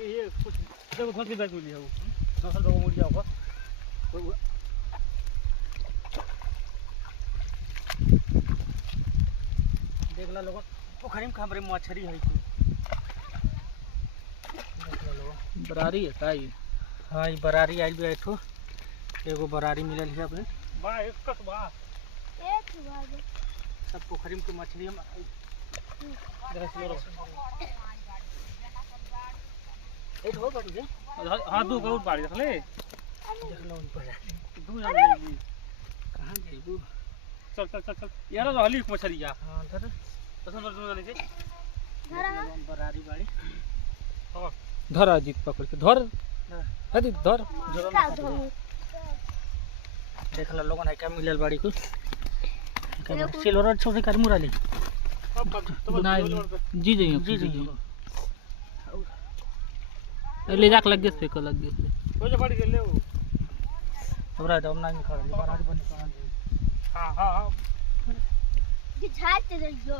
ये कुछ देखो कौन सी बैग मिली है वो नौसल बाबू मुड़ जाओगा देख ला लोगन पोखरी में कहाँ पर मछली है बरारी है का ये? हाँ ये बरारी आइल भी एठो एगो बरारी मिलल है अपने बा एक कस बा सब पोखरी में के मछली हम एक हो बाटी जे हां दो करोड़ बाड़ी देखले देख लो उन पर दू जाने कहां जाइबू चल चल चल चल यार रहली मछलिया हां धर पसंद कर जाने से बरारी बाड़ी हां धर अजीत पकड़ के धर अजीत धर देख लो लोगन है क्या मिलल बाड़ी को सिल्वर छोटे कर मुराली जी जी जी ले जाके लग गए पे लग गए हो जा बाड़ी के ले हमरा दम ना निकाल बरारी बन हां हां ये झाड़ ते जो